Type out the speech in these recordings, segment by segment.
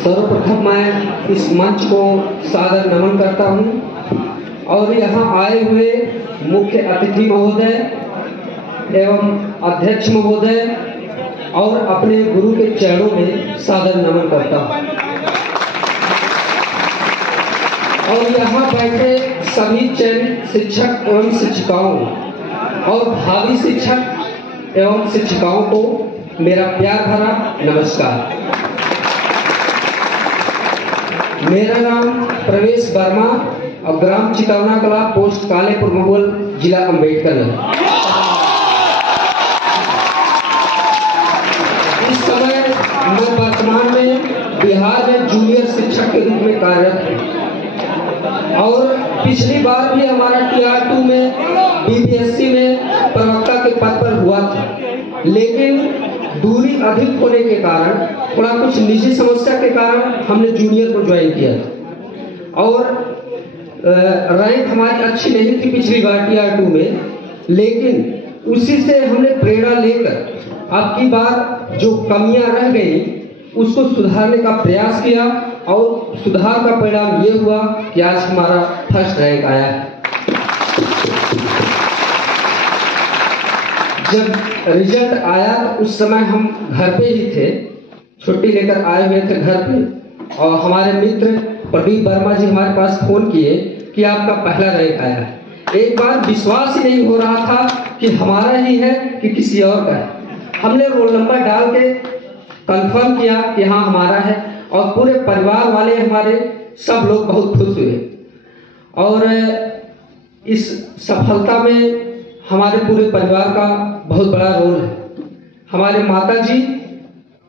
सर्वप्रथम मैं इस मंच को सादर नमन करता हूं और यहाँ आए हुए मुख्य अतिथि महोदय एवं अध्यक्ष महोदय और अपने गुरु के चरणों में सादर नमन करता हूं और यहाँ बैठे सभी चयनित शिक्षक एवं शिक्षिकाओं और भावी शिक्षक एवं शिक्षिकाओं को मेरा प्यार भरा नमस्कार। मेरा नाम प्रवेश वर्मा और ग्राम चितौना कला, पोस्ट कालेपुर महुल, जिला अम्बेडकर नगर। इस समय मैं वर्तमान में बिहार में जूनियर शिक्षक के रूप में कार्यरत हूँ और पिछली बार भी हमारा TR2 में BPSC में प्रवक्ता के पद पर हुआ था, लेकिन दूरी अधिक होने के कारण, थोड़ा कुछ निजी समस्या के कारण हमने जूनियर को ज्वाइन किया था और रैंक हमारी अच्छी नहीं थी पिछली बार TR2 में, लेकिन उसी से हमने प्रेरणा लेकर अब की बार जो कमियां रह गई उसको सुधारने का प्रयास किया और सुधार का परिणाम ये हुआ कि आज हमारा फर्स्ट रैंक आया है। जब रिजल्ट आया तो उस समय हम घर पे ही थे, छुट्टी लेकर आए हुए थे घर पे और हमारे मित्र प्रदीप वर्मा जी हमारे पास फोन किए कि आपका पहला रैंक आया है। एक बार विश्वास ही नहीं हो रहा था कि हमारा ही है कि किसी और का है। हमने रोल नंबर डाल के कंफर्म किया कि हाँ हमारा है और पूरे परिवार वाले हमारे सब लोग बहुत खुश हुए और इस सफलता में हमारे पूरे परिवार का बहुत बड़ा रोल है। हमारे माताजी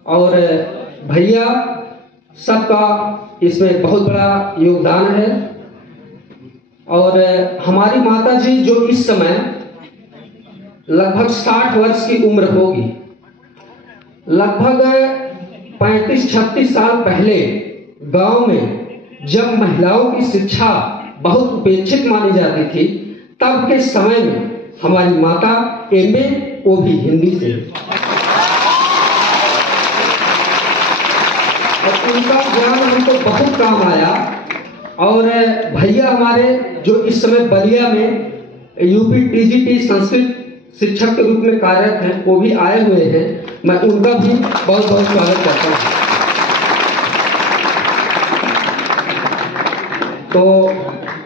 और भैया सबका इसमें बहुत बड़ा योगदान है और हमारी माताजी जो इस समय लगभग 60 वर्ष की उम्र होगी, लगभग 35-36 साल पहले गांव में जब महिलाओं की शिक्षा बहुत उपेक्षित मानी जाती थी, तब के समय में हमारी माता MA वो भी हिंदी से, और उनका ज्ञान हमको बहुत काम आया। और भैया हमारे जो इस समय बलिया में UP TGT संस्कृत शिक्षक के रूप में कार्यरत हैं, वो भी आए हुए हैं, मैं उनका भी बहुत बहुत स्वागत करता हूँ। तो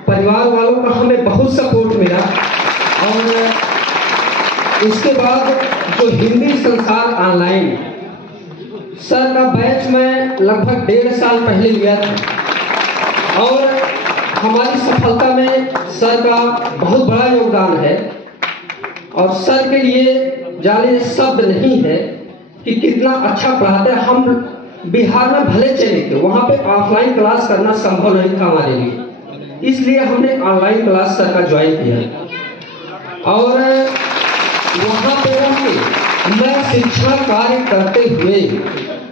परिवार वालों का हमें बहुत सपोर्ट मिला और इसके बाद जो हिंदी संसार ऑनलाइन सर का बैच में लगभग 1.5 साल पहले लिया था और हमारी सफलता में सर का बहुत बड़ा योगदान है और सर के लिए जाने शब्द नहीं है कि कितना अच्छा पढ़ाते हैं। हम बिहार में भले चले थे, वहाँ पे ऑफलाइन क्लास करना संभव नहीं था हमारे लिए, इसलिए हमने ऑनलाइन क्लास सर का ज्वाइन किया और वहाँ पे रह के मैं शिक्षा कार्य करते हुए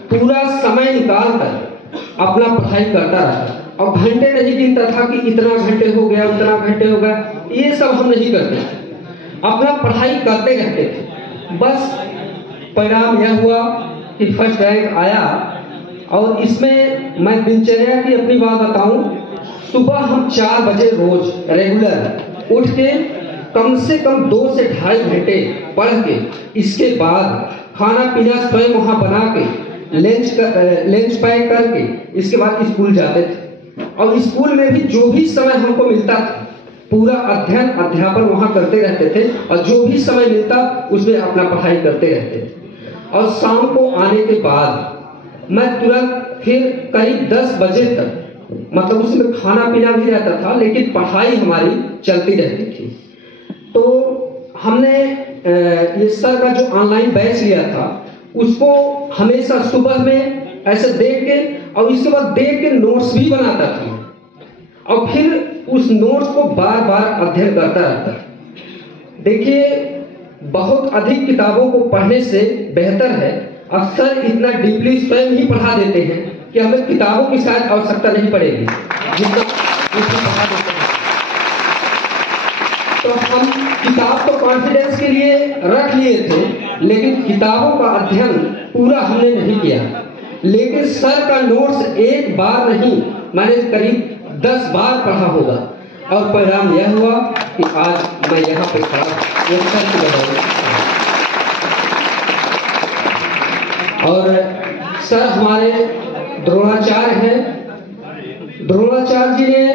पूरा समय निकाल कर अपना पढ़ाई करता रहा और घंटे नहीं गिनता था कि इतना घंटे हो गया उतना घंटे हो गया, ये सब हम नहीं करते, अपना पढ़ाई करते रहते थे। बस परिणाम यह हुआ कि फर्स्ट रैंक आया और इसमें मैं दिनचर्या की अपनी बात बताऊं, सुबह हम 4 बजे रोज रेगुलर उठ के कम से कम 2 से 2.5 घंटे पढ़ के इसके बाद खाना पीना स्वयं वहां बना के लंच पैक करके इसके बाद स्कूल जाते थे और स्कूल में भी जो भी समय हमको मिलता था पूरा अध्ययन अध्यापन वहां करते रहते थे और जो भी समय मिलता उसमें अपना पढ़ाई करते रहते थे और शाम को आने के बाद मैं तुरंत फिर करीब 10 बजे तक, मतलब उसमें खाना पीना भी रहता था लेकिन पढ़ाई हमारी चलती रहती थी। तो हमने ये सर का जो ऑनलाइन बैच लिया था उसको हमेशा सुबह में ऐसे देख के और इसके बाद देख के नोट्स भी बनाता था और फिर उस नोट्स को बार बार अध्ययन करता रहता। देखिए, बहुत अधिक किताबों को पढ़ने से बेहतर है अक्सर इतना डीपली स्वयं ही पढ़ा देते हैं कि हमें किताबों की शायद आवश्यकता नहीं पड़ेगी जितना पढ़ा देते हैं। तो हम किताब तो कॉन्फिडेंस के लिए रख लिए थे, लेकिन किताबों का अध्ययन पूरा हमने नहीं किया। लेकिन सर का नोट्स एक बार नहीं, मैंने करीब 10 बार पढ़ा होगा, और परिणाम यह हुआ कि आज मैं यहाँ पे खड़ा ये सर की वजह से। और सर हमारे द्रोणाचार्य हैं। द्रोणाचार्य जी ने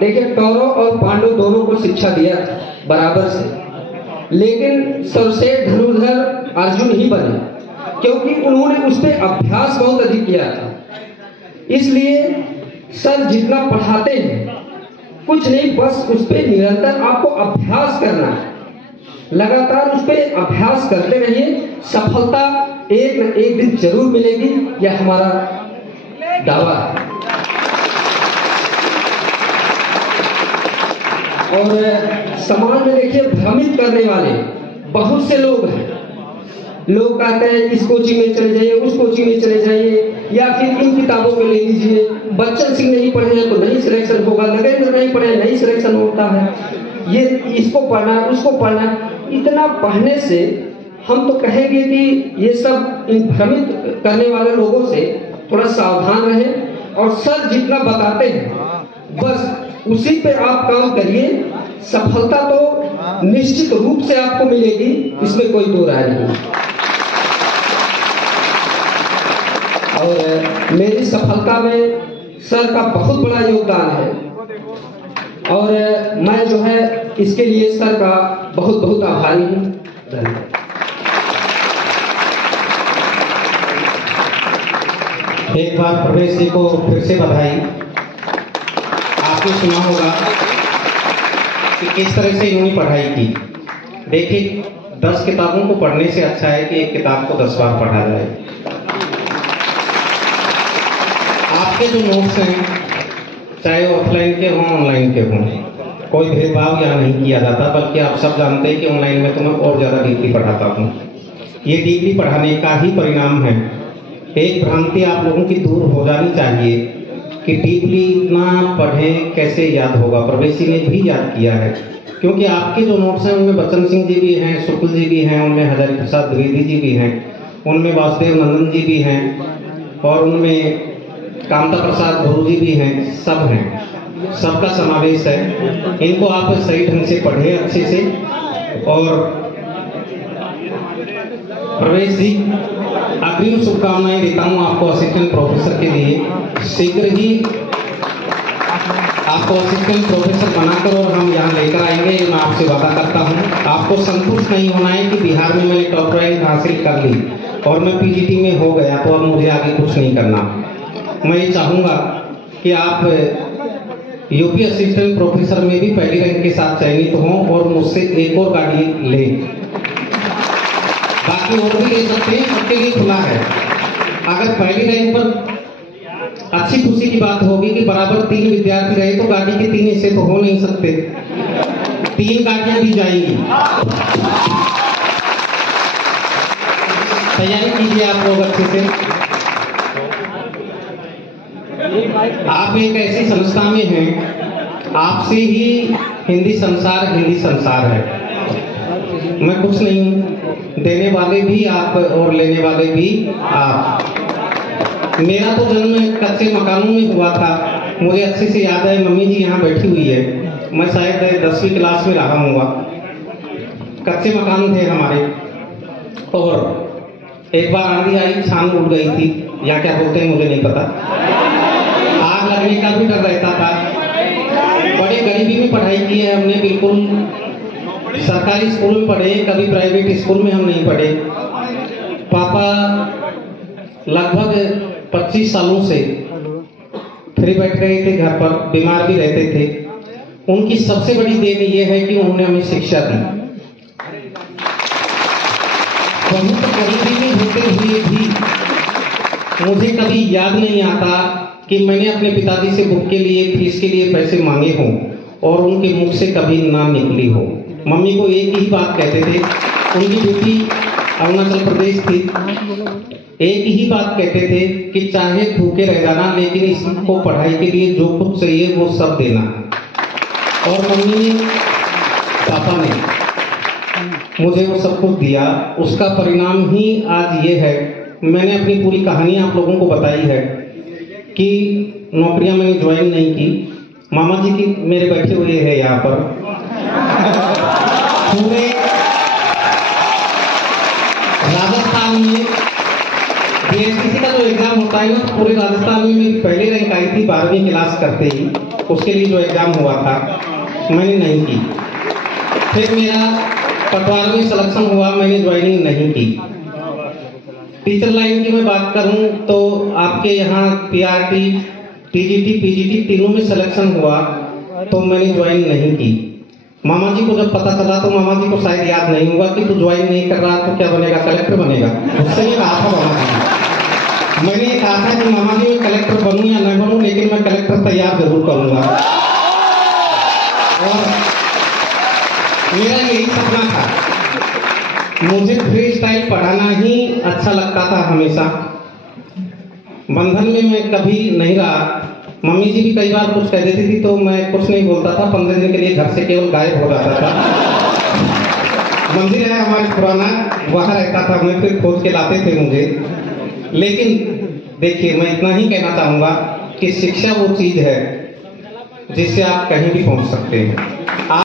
देखिए कौरव और पांडव दोनों को शिक्षा दिया था बराबर से, लेकिन सर्वश्रेष्ठ धनुर्धर अर्जुन ही बने, क्योंकि उन्होंने उस पर अभ्यास बहुत अधिक किया था। इसलिए सर जितना पढ़ाते हैं कुछ नहीं, बस उस पर निरंतर आपको अभ्यास करना है, लगातार उस पर अभ्यास करते रहिए, सफलता एक न एक दिन जरूर मिलेगी, यह हमारा दावा है। और समाज में देखिए भ्रमित करने वाले बहुत से लोग हैं। लोग कहते हैं इस कोचिंग में चले जाइए, उस कोचिंग में चले जाइए, या फिर इन किताबों को ले लीजिए, बच्चन सिंह नहीं पढ़े हैं तो नहीं सिलेक्शन होगा, नरेंद्र नहीं पढ़े नहीं सिलेक्शन होता है, ये इसको पढ़ना है उसको पढ़ना है। इतना पढ़ने से हम तो कहेंगे कि ये सब इन भ्रमित करने वाले लोगों से थोड़ा सावधान रहें, और सर जितना बताते हैं बस उसी पे आप काम करिए, सफलता तो निश्चित रूप से आपको मिलेगी, इसमें कोई दो राय नहीं। और मेरी सफलता में सर का बहुत बड़ा योगदान है, और मैं जो है इसके लिए सर का बहुत बहुत आभारी हूँ। एक बार प्रवेश जी को फिर से बधाई। आपने सुना होगा कि किस तरह से इन्होंने पढ़ाई की। देखिए 10 किताबों को पढ़ने से अच्छा है कि एक किताब को 10 बार पढ़ा जाए। आपके जो नोट्स हैं चाहे वो ऑफलाइन के हों ऑनलाइन के हों, कोई भेदभाव यहाँ नहीं किया जाता, बल्कि आप सब जानते हैं कि ऑनलाइन में तो मैं और ज़्यादा डीपली पढ़ाता हूँ। ये डीपली पढ़ाने का ही परिणाम है। एक भ्रांति आप लोगों की दूर हो जानी चाहिए कि डीपली इतना पढ़ें कैसे याद होगा। प्रवेश जी ने भी याद किया है, क्योंकि आपके जो नोट्स हैं उनमें बच्चन सिंह जी भी हैं, शुक्ल जी भी हैं, उनमें हजारी प्रसाद द्विवेदी जी भी हैं, उनमें वासुदेव नंदन जी भी हैं, और उनमें कामता प्रसाद गुरु जी भी हैं, सब हैं, सबका समावेश है। इनको आप सही ढंग से पढ़ें अच्छे से। और प्रवेश जी अग्रिम शुभकामनाएं देता हूं आपको असिस्टेंट प्रोफेसर के लिए। शीघ्र ही आपको असिस्टेंट प्रोफेसर बनाकर और हम यहाँ लेकर आएंगे, मैं आपसे वादा करता हूँ। आपको संतुष्ट नहीं होना है कि बिहार में मैंने टॉप रैंक हासिल कर ली और मैं पीजीटी में हो गया तो अब मुझे आगे कुछ नहीं करना। मैं ये चाहूँगा कि आप यूपी असिस्टेंट प्रोफेसर में भी पहली रैंक के साथ चयनित हों और मुझसे एक और गाड़ी लें। बाकी और भी ले सकते हैं, सबके लिए खुला है। अगर पहली रैंक पर अच्छी खुशी की बात होगी कि बराबर 3 विद्यार्थी रहे तो गाड़ी के 3 हिस्से तो हो नहीं सकते, 3 गाड़ियां दी जाएंगी। तैयारी कीजिए आप लोग अच्छे से। आप एक ऐसी संस्था में हैं, आपसे ही हिंदी संसार है। मैं कुछ नहीं, देने वाले भी आप और लेने वाले भी आप। मेरा तो जन्म कच्चे मकानों में हुआ था। मुझे अच्छे से याद है, मम्मी जी यहाँ बैठी हुई है, मैं शायद 10वीं क्लास में रहा हूँगा। कच्चे मकान थे हमारे, और एक बार आंधी आई, छान उड़ गई थी, या क्या बोलते हैं मुझे नहीं पता। आग लगने का भी डर रहता था। बड़े गरीबी में पढ़ाई की है हमने, बिल्कुल सरकारी स्कूल में पढ़े, कभी प्राइवेट स्कूल में हम नहीं पढ़े। पापा लगभग 25 सालों से फ्री बैठ गए थे घर पर, बीमार भी रहते थे। उनकी सबसे बड़ी देन ये है कि उन्होंने हमें शिक्षा दी। बहुत गरीबी में होते हुए भी मुझे कभी याद नहीं आता कि मैंने अपने पिताजी से बुक के लिए, फीस के लिए पैसे मांगे हों और उनके मुख से कभी ना निकली हो। मम्मी को एक ही बात कहते थे, उनकी ड्यूटी अरुणाचल प्रदेश थी, एक ही बात कहते थे कि चाहे भूखे रह जाना, लेकिन इसको पढ़ाई के लिए जो कुछ चाहिए वो सब देना। और मम्मी ने, पापा ने मुझे वो सब कुछ दिया। उसका परिणाम ही आज ये है मैंने अपनी पूरी कहानी आप लोगों को बताई है कि नौकरियां मैंने ज्वाइन नहीं की। मामा जी की मेरे बैठे हुए हैं यहाँ पर, पूरे राजस्थान में बीएससीसी का जो एग्जाम होता है ना, पूरे राजस्थान में मेरी पहली रैंक आई थी 12वीं क्लास करते ही। उसके लिए जो एग्जाम हुआ था मैंने नहीं की। फिर मेरा पटवार में सिलेक्शन हुआ, मैंने ज्वाइनिंग नहीं की। टीचर लाइन की मैं बात करूं तो आपके यहाँ पीआरटी, टीजीटी, पीजीटी तीनों में सिलेक्शन हुआ तो मैंने ज्वाइन नहीं की। मामा जी को जब पता चला तो मामा जी को शायद याद नहीं होगा कि तू ज्वाइन नहीं कर रहा तो क्या बनेगा, कलेक्टर बनेगा। मुझसे ये कहा था मामा जी। मैंने ये कहा था कि मामा जी मैं कलेक्टर बनूं या नहीं बनूं, लेकिन मैं कलेक्टर तैयार जरूर करूंगा। और मेरा यही सपना था। मुझे फ्री स्टाइल पढ़ाना ही अच्छा लगता था हमेशा। बंधन में मैं कभी नहीं रहा। मम्मी जी भी कई बार कुछ कह देती थी तो मैं कुछ नहीं बोलता था। 15 दिन के लिए घर से केवल गायब हो जाता था। मंदिर है हमारे पुराना, वहां रहता था मैं, फिर खोज के लाते थे मुझे। लेकिन देखिए, मैं इतना ही कहना चाहूंगा कि शिक्षा वो चीज है जिससे आप कहीं भी पहुंच सकते हैं।